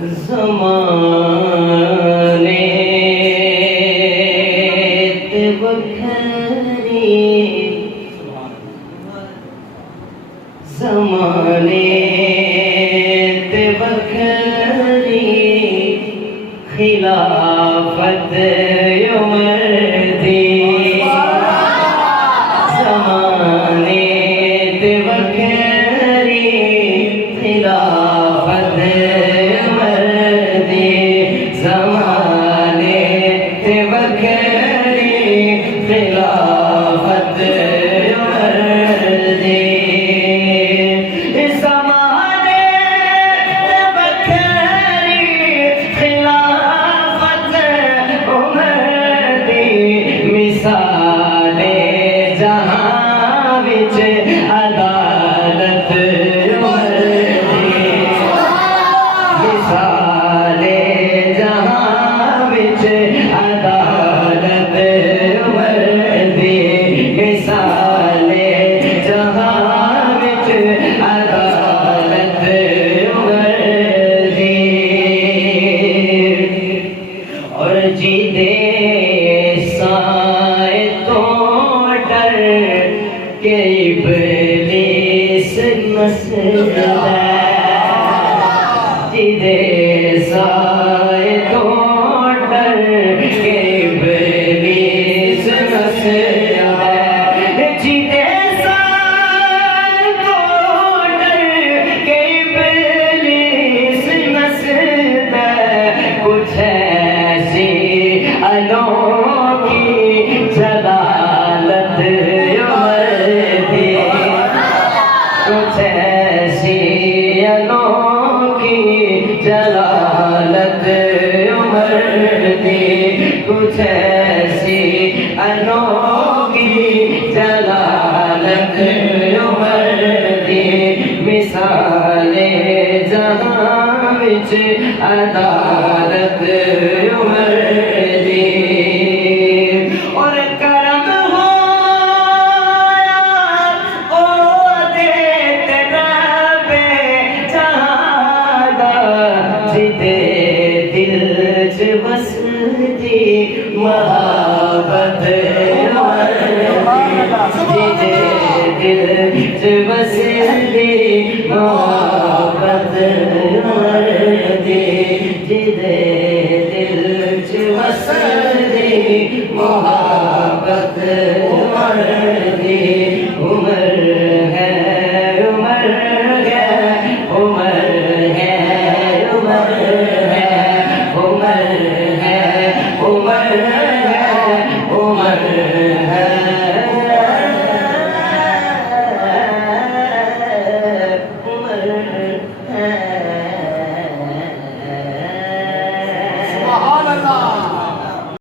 زمانے تے وکھری زمانے تے وکھری خلافت عمر دی زمانے تے وکھری خلافت عمر دی زمانے تے وکھری خلافت عمر دی ابلیس مسئلہ جدے سائے تو ڈر کے ابلیس مسئلہ جدے سائے تو ڈر کے ابلیس مسئلہ کچھ ایسی انوکھی جلالت کچھ ایسی انوکھی جلالت عمر دی کچھ ایسی انوکھی جلالت عمر دی مثال جہاں وچ عدالت عمر دی اور کرم بستی محبت دل بستی